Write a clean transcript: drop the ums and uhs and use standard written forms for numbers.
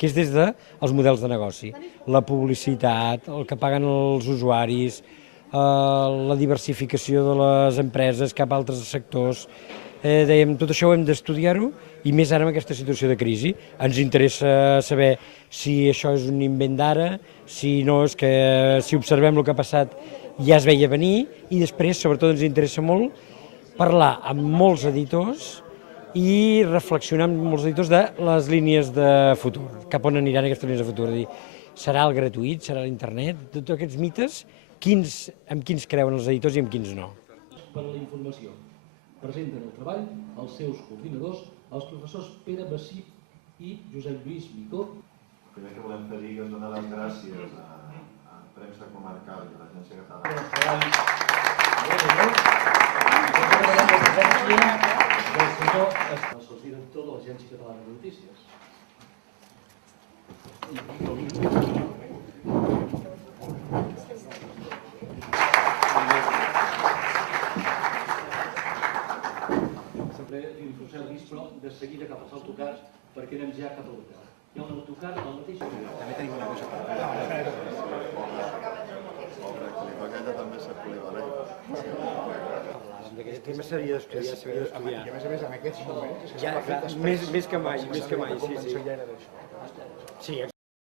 que és des dels models de negoci, la publicitat, el que paguen els usuaris, la diversificació de les empreses cap a altres sectors. Dèiem, tot això ho hem d'estudiar-ho, i més ara en aquesta situació de crisi. Ens interessa saber si això és un invent d'ara, si no, és que si observem el que ha passat ja es veia venir, i després, sobretot, ens interessa molt parlar amb molts editors i reflexionar amb molts editors de les línies de futur, cap on aniran aquestes línies de futur. És a dir, serà el gratuït, serà l'internet, tots aquests mites, amb quins creuen els editors i amb quins no. Per a la informació, presenten el treball els seus coordinadors, els professors Pere Bací i Josep Lluís Micó. El primer que volem fer és donar les gràcies a Premsa Comarcal i a l'Agència Catalana. El sotsdirector de l'Agència Catalana de Notícies. Sempre servicis, però de seguida cap als autocars, perquè anem ja cap a l'hotel. Hi ha un autocar al mateix lloc. També tenim una cosa per fer. Aquella també s'ha polivalent. Aquest tema s'havia d'estudiar. I a més, en aquests moments... Més que mai, sí. Sí.